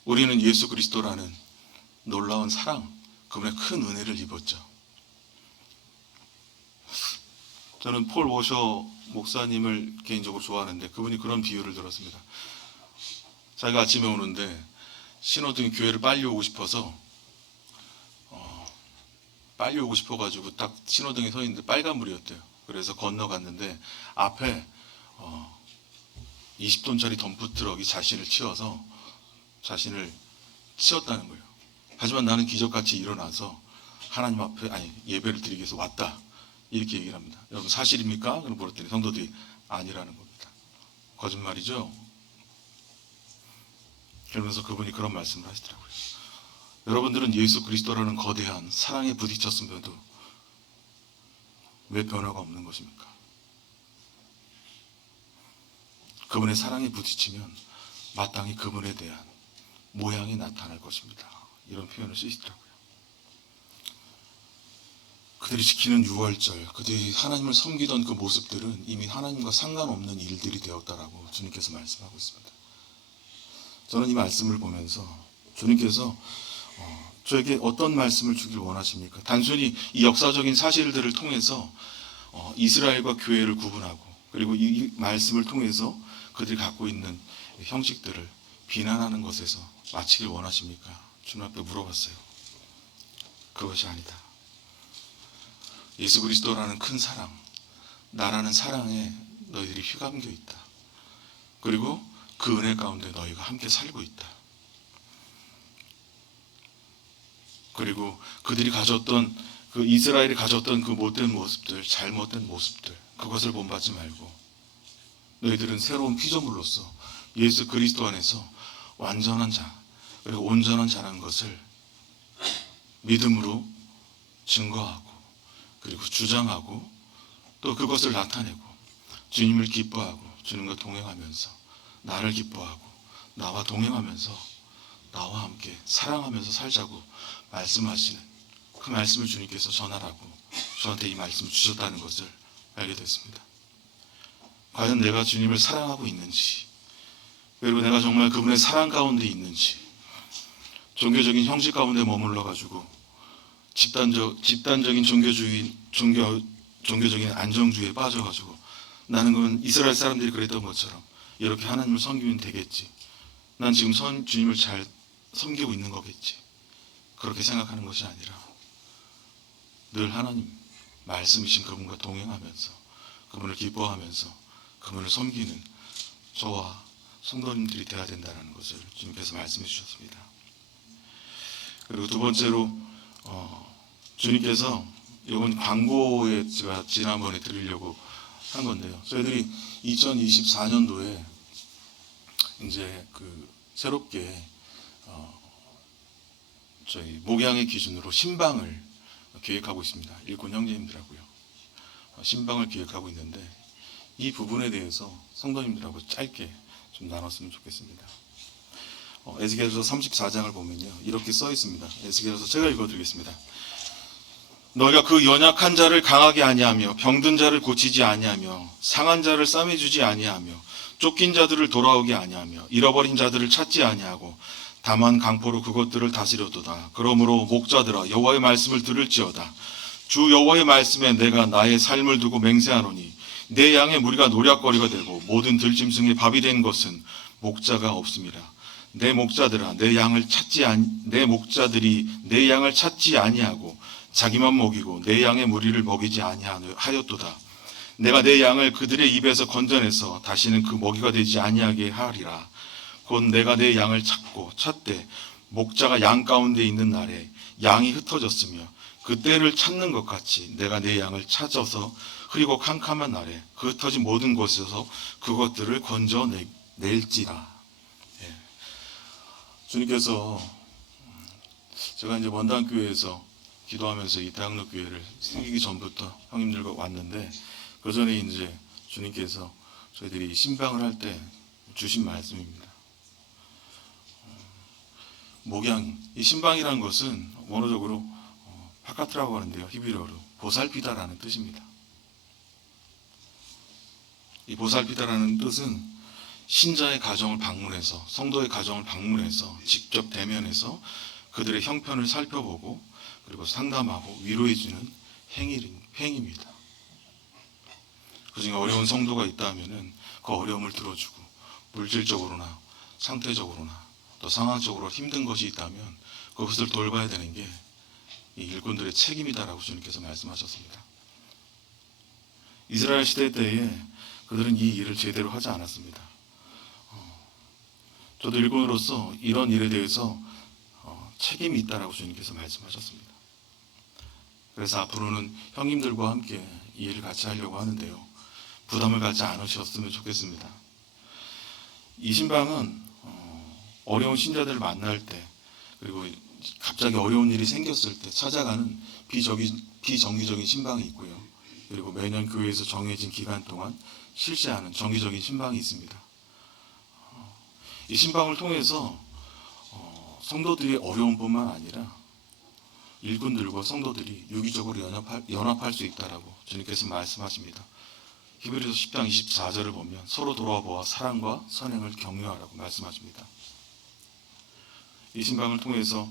우리는 예수 그리스도라는 놀라운 사랑, 그분의 큰 은혜를 입었죠. 저는 폴 워셔 목사님을 개인적으로 좋아하는데 그분이 그런 비유를 들었습니다. 자기가 아침에 오는데 신호등이 교회를 빨리 오고 싶어서 가지고 딱 신호등에 서 있는데 빨간불이었대요. 그래서 건너갔는데 앞에 20톤짜리 덤프트럭이 자신을 치었다는 거예요. 하지만 나는 기적같이 일어나서 하나님 앞에 예배를 드리기 위해서 왔다, 이렇게 얘기를 합니다. 여러분 사실입니까? 그럼 물었더니 성도들이 아니라는 겁니다. 거짓말이죠? 그러면서 그분이 그런 말씀을 하시더라고요. 여러분들은 예수 그리스도라는 거대한 사랑에 부딪혔음에도 왜 변화가 없는 것입니까? 그분의 사랑에 부딪히면 마땅히 그분에 대한 모양이 나타날 것입니다. 이런 표현을 쓰시더라고요. 그들이 지키는 유월절, 그들이 하나님을 섬기던 그 모습들은 이미 하나님과 상관없는 일들이 되었다라고 주님께서 말씀하고 있습니다. 저는 이 말씀을 보면서 주님께서 저에게 어떤 말씀을 주길 원하십니까? 단순히 이 역사적인 사실들을 통해서 이스라엘과 교회를 구분하고, 그리고 이 말씀을 통해서 그들이 갖고 있는 형식들을 비난하는 것에서 마치길 원하십니까? 주님 앞에 물어봤어요. 그것이 아니다. 예수 그리스도라는 큰 사랑, 나라는 사랑에 너희들이 휘감겨 있다. 그리고 그 은혜 가운데 너희가 함께 살고 있다. 그리고 그들이 가졌던 그 이스라엘이 가졌던 그 못된 모습들, 잘못된 모습들, 그것을 본받지 말고 너희들은 새로운 피조물로서 예수 그리스도 안에서 완전한 자, 그리고 온전한 자라는 것을 믿음으로 증거하고 그리고 주장하고 또 그것을 나타내고 주님을 기뻐하고 주님과 동행하면서 나를 기뻐하고 나와 동행하면서 나와 함께 사랑하면서 살자고 말씀하시는 그 말씀을 주님께서 전하라고 저한테 이 말씀을 주셨다는 것을 알게 됐습니다. 과연 내가 주님을 사랑하고 있는지, 그리고 내가 정말 그분의 사랑 가운데 있는지, 종교적인 형식 가운데 머물러 가지고 집단적인 종교적인 안정주의에 빠져 가지고 나는 그건 이스라엘 사람들이 그랬던 것처럼 이렇게 하나님을 섬기면 되겠지, 난 지금 주님을 잘 섬기고 있는 거겠지, 그렇게 생각하는 것이 아니라 늘 하나님 말씀이신 그분과 동행하면서 그분을 기뻐하면서 그분을 섬기는 저와 성도님들이 되어야 된다는 것을 주님께서 말씀해 주셨습니다. 그리고 두 번째로 주님께서 이번 광고에 제가 지난번에 드리려고 한 건데요. 저희들이 2024년도에 이제 그 새롭게 저희 목양의 기준으로 신방을 계획하고 있습니다. 일꾼 형제님들하고요. 신방을 계획하고 있는데 이 부분에 대해서 성도님들하고 짧게 좀 나눴으면 좋겠습니다. 에스겔서 34장을 보면요, 이렇게 써 있습니다. 에스겔서 제가 읽어드리겠습니다. 너희가 그 연약한 자를 강하게 아니하며 병든 자를 고치지 아니하며 상한 자를 싸매주지 아니하며 쫓긴 자들을 돌아오게 아니하며 잃어버린 자들을 찾지 아니하고 다만 강포로 그것들을 다스려도다. 그러므로 목자들아 여호와의 말씀을 들을지어다. 주 여호와의 말씀에 내가 나의 삶을 두고 맹세하노니 내 양의 무리가 노략거리가 되고 모든 들짐승의 밥이 된 것은 목자가 없음이라. 내 목자들아 내 목자들이 내 양을 찾지 아니하고 자기만 먹이고 내 양의 무리를 먹이지 아니하였도다. 내가 내 양을 그들의 입에서 건져내서 다시는 그 먹이가 되지 아니하게 하리라. 곧 내가 내 양을 찾되 목자가 양 가운데 있는 날에 양이 흩어졌으며 그 때를 찾는 것 같이 내가 내 양을 찾아서 흐리고 캄캄한 날에 그 흩어진 모든 곳에서 그것들을 건져낼지라. 예. 주님께서 제가 이제 원당교회에서 기도하면서 이 대학로교회를 생기기 전부터 형님들과 왔는데 그 전에 이제 주님께서 저희들이 신방을 할 때 주신 말씀입니다. 목양, 이 신방이라는 것은 원어적으로 파카트라고 하는데요, 히브리어로 보살피다라는 뜻입니다. 이 보살피다라는 뜻은 신자의 가정을 방문해서, 성도의 가정을 방문해서 직접 대면해서 그들의 형편을 살펴보고 그리고 상담하고 위로해주는 행위입니다. 그중에 어려운 성도가 있다면은 그 어려움을 들어주고 물질적으로나 상태적으로나 또 상황적으로 힘든 것이 있다면 그것을 돌봐야 되는 게 이 일꾼들의 책임이다라고 주님께서 말씀하셨습니다. 이스라엘 시대 때에 그들은 이 일을 제대로 하지 않았습니다. 저도 일꾼으로서 이런 일에 대해서 책임이 있다라고 주님께서 말씀하셨습니다. 그래서 앞으로는 형님들과 함께 이 일을 같이 하려고 하는데요, 부담을 갖지 않으셨으면 좋겠습니다. 이 신방은 어려운 신자들을 만날 때 그리고 갑자기 어려운 일이 생겼을 때 찾아가는 비정기적인 신방이 있고요, 그리고 매년 교회에서 정해진 기간 동안 실시하는 정기적인 신방이 있습니다. 이 신방을 통해서 성도들의 어려움뿐만 아니라 일꾼들과 성도들이 유기적으로 연합할 수 있다라고 주님께서 말씀하십니다. 히브리서 10장 24절을 보면 서로 돌아와 보아 사랑과 선행을 격려하라고 말씀하십니다. 이 신방을 통해서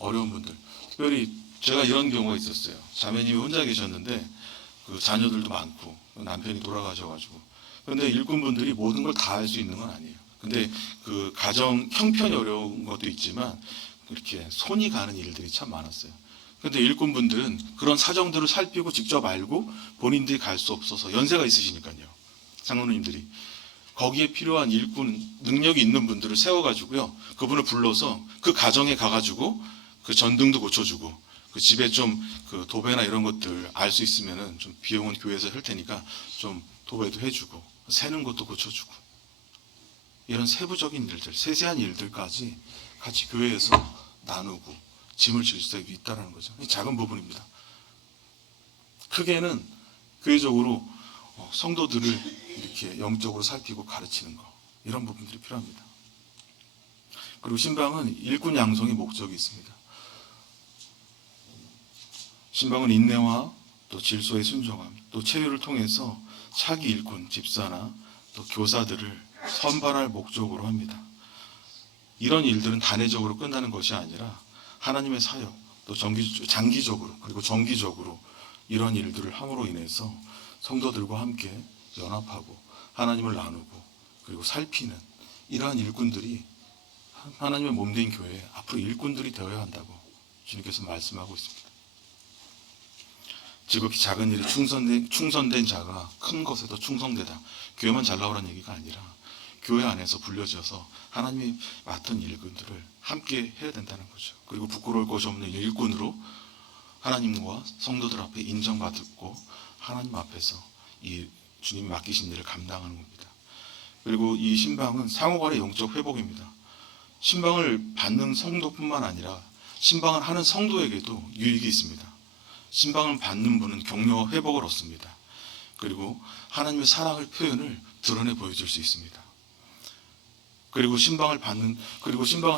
어려운 분들, 특별히 제가 이런 경우가 있었어요. 자매님이 혼자 계셨는데 그 자녀들도 많고 남편이 돌아가셔가지고, 그런데 일꾼분들이 모든 걸 다 할 수 있는 건 아니에요. 근데 그 가정 형편이 어려운 것도 있지만 이렇게 손이 가는 일들이 참 많았어요. 그런데 일꾼분들은 그런 사정들을 살피고 직접 알고 본인들이 갈 수 없어서 연세가 있으시니까요. 장로님들이 거기에 필요한 일꾼 능력이 있는 분들을 세워가지고요. 그분을 불러서 그 가정에 가가지고 그 전등도 고쳐주고 그 집에 좀 그 도배나 이런 것들 알 수 있으면은 좀 비용은 교회에서 할 테니까 좀 도배도 해주고 새는 것도 고쳐주고 이런 세부적인 일들, 세세한 일들까지 같이 교회에서 나누고 짐을 질 수 있다는 거죠. 작은 부분입니다. 크게는 교회적으로 성도들을 이렇게 영적으로 살피고 가르치는 거 이런 부분들이 필요합니다. 그리고 신방은 일꾼 양성의 목적이 있습니다. 신방은 인내와 또 질서의 순종함, 또 체류를 통해서 차기 일꾼, 집사나 또 교사들을 선발할 목적으로 합니다. 이런 일들은 단회적으로 끝나는 것이 아니라 하나님의 사역, 또 장기적으로 그리고 정기적으로 이런 일들을 함으로 인해서 성도들과 함께 연합하고 하나님을 나누고 그리고 살피는 이러한 일꾼들이 하나님의 몸된 교회에 앞으로 일꾼들이 되어야 한다고 주님께서 말씀하고 있습니다. 지극히 작은 일에 충성된 자가 큰 것에도 충성되다. 교회만 잘 나오라는 얘기가 아니라 교회 안에서 불려져서 하나님이 맡은 일꾼들을 함께 해야 된다는 거죠. 그리고 부끄러울 것이 없는 일꾼으로 하나님과 성도들 앞에 인정받고 하나님 앞에서 이 주님이 맡기신 일을 감당하는 겁니다. 그리고 이 신방은 상호간의 영적 회복입니다. 신방을 받는 성도뿐만 아니라 신방을 하는 성도에게도 유익이 있습니다. 신방을 받는 분은 격려와 회복을 얻습니다. 그리고 하나님의 사랑의 표현을 드러내 보여줄 수 있습니다. 그리고 신방을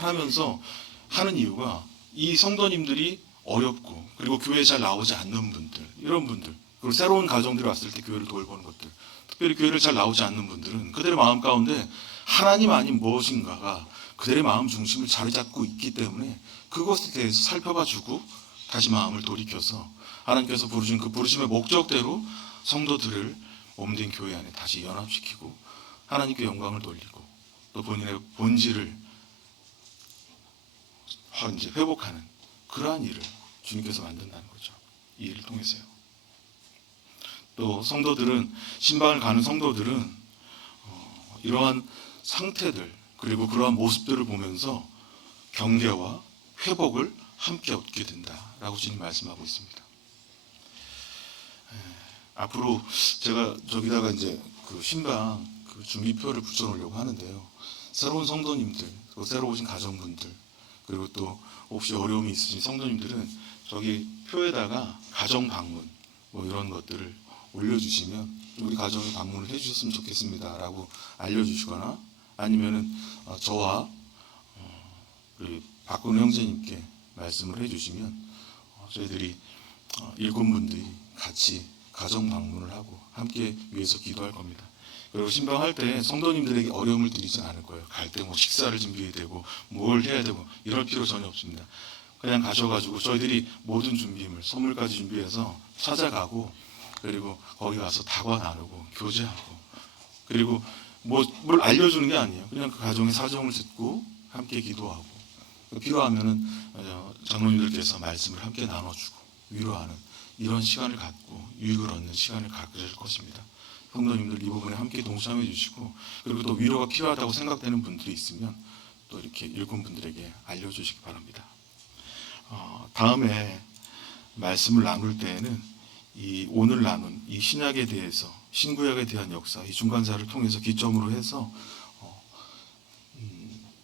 하면서 하는 이유가 이 성도님들이 어렵고 그리고 교회에 잘 나오지 않는 분들, 이런 분들, 그리고 새로운 가정들이 왔을 때 교회를 돌보는 것들, 특별히 교회를 잘 나오지 않는 분들은 그들의 마음 가운데 하나님 아닌 무엇인가가 그들의 마음 중심을 자리 잡고 있기 때문에 그것에 대해서 살펴봐주고 다시 마음을 돌이켜서 하나님께서 부르신 그 부르심의 목적대로 성도들을 몸된 교회 안에 다시 연합시키고 하나님께 영광을 돌리고 또 본인의 본질을 이제 회복하는 그러한 일을 주님께서 만든다는 거죠. 이 일을 통해서요. 또 성도들은 신방을 가는 성도들은 이러한 상태들 그리고 그러한 모습들을 보면서 경계와 회복을 함께 얻게 된다라고 주님 말씀하고 있습니다. 앞으로 제가 저기다가 이제 그 신방 그 준비표를 붙여놓으려고 하는데요. 새로운 성도님들, 또 새로 오신 가정분들, 그리고 또 혹시 어려움이 있으신 성도님들은 저기 표에다가 가정 방문 뭐 이런 것들을 올려주시면 우리 가정에 방문을 해주셨으면 좋겠습니다라고 알려주시거나 아니면은 저와 우리 박근우 형제님께 말씀을 해주시면 저희들이 일꾼분들이 같이 가정 방문을 하고 함께 위해서 기도할 겁니다. 그리고 신방할 때 성도님들에게 어려움을 드리진 않을 거예요. 갈 때 뭐 식사를 준비해야 되고 뭘 해야 되고 이럴 필요 전혀 없습니다. 그냥 가셔가지고 저희들이 모든 준비물, 선물까지 준비해서 찾아가고 그리고 거기 가서 다과 나누고 교제하고 그리고 뭘 알려주는 게 아니에요. 그냥 그 가정의 사정을 듣고 함께 기도하고 필요하면은 장로님들께서 말씀을 함께 나눠주고 위로하는 이런 시간을 갖고 유익을 얻는 시간을 갖게 될 것입니다. 성도님들 이 부분에 함께 동참해 주시고 그리고 또 위로가 필요하다고 생각되는 분들이 있으면 또 이렇게 일꾼분들에게 알려주시기 바랍니다. 다음에 말씀을 나눌 때에는 이 오늘 나눈 이 신약에 대해서 신구약에 대한 역사 이 중간사를 통해서 기점으로 해서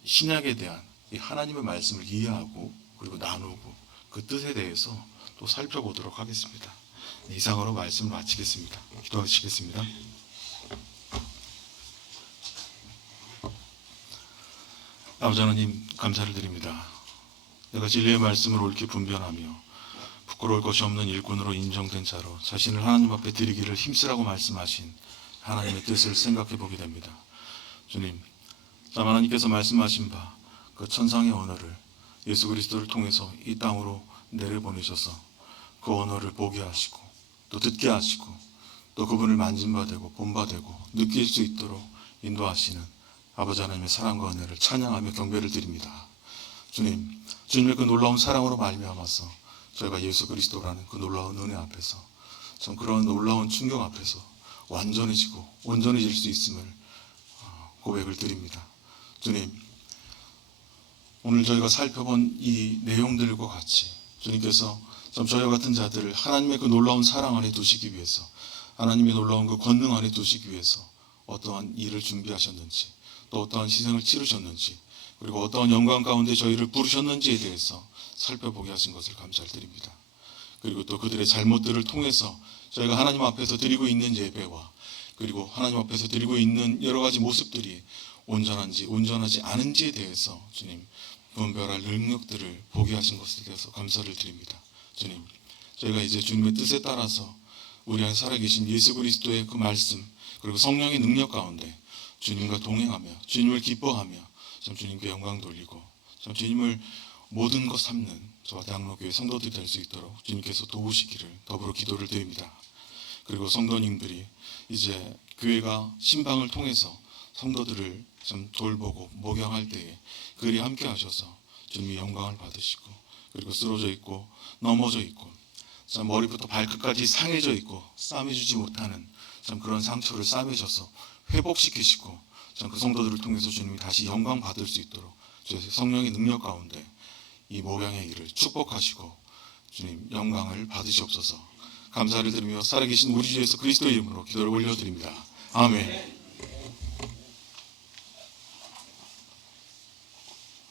신약에 대한 이 하나님의 말씀을 이해하고 그리고 나누고 그 뜻에 대해서 또 살펴보도록 하겠습니다. 이상으로 말씀을 마치겠습니다. 기도하시겠습니다. 아버지 하나님 감사를 드립니다. 내가 진리의 말씀을 옳게 분별하며 부끄러울 것이 없는 일꾼으로 인정된 자로 자신을 하나님 앞에 드리기를 힘쓰라고 말씀하신 하나님의 뜻을 생각해 보게 됩니다. 주님, 참 하나님께서 말씀하신 바 그 천상의 언어를 예수 그리스도를 통해서 이 땅으로 내려보내셔서 그 언어를 보게 하시고 또 듣게 하시고 또 그분을 만진바되고 본바되고 느낄 수 있도록 인도하시는 아버지 하나님의 사랑과 은혜를 찬양하며 경배를 드립니다. 주님의 그 놀라운 사랑으로 말미암아서 저희가 예수 그리스도라는 그 놀라운 은혜 앞에서 참 그런 놀라운 충격 앞에서 완전해지고 온전해질 수 있음을 고백을 드립니다. 주님, 오늘 저희가 살펴본 이 내용들과 같이 주님께서 참 저희와 같은 자들을 하나님의 그 놀라운 사랑 안에 두시기 위해서, 하나님의 놀라운 그 권능 안에 두시기 위해서 어떠한 일을 준비하셨는지, 또 어떠한 희생을 치르셨는지, 그리고 어떠한 영광 가운데 저희를 부르셨는지에 대해서 살펴보게 하신 것을 감사를 드립니다. 그리고 또 그들의 잘못들을 통해서 저희가 하나님 앞에서 드리고 있는 예배와 그리고 하나님 앞에서 드리고 있는 여러 가지 모습들이 온전한지 온전하지 않은지에 대해서 주님 분별할 능력들을 보게 하신 것에 대해서 감사를 드립니다. 주님, 저희가 이제 주님의 뜻에 따라서 우리 안에 살아계신 예수 그리스도의 그 말씀 그리고 성령의 능력 가운데 주님과 동행하며 주님을 기뻐하며 참 주님께 영광 돌리고 참 주님을 모든 것 삼는 저와 대학로교회 성도들이 될 수 있도록 주님께서 도우시기를 더불어 기도를 드립니다. 그리고 성도님들이 이제 교회가 신방을 통해서 성도들을 좀 돌보고 목양할 때에 그리 함께 하셔서 주님이 영광을 받으시고, 그리고 쓰러져 있고 넘어져 있고 참 머리부터 발끝까지 상해져 있고 싸매주지 못하는 참 그런 상처를 싸매셔서 회복시키시고 참 그 성도들을 통해서 주님이 다시 영광 받을 수 있도록 주의 성령의 능력 가운데 이 목양의 일을 축복하시고 주님 영광을 받으시옵소서. 감사를 드리며 살아계신 우리 주 예수 그리스도의 이름으로 기도를 올려드립니다. 아멘.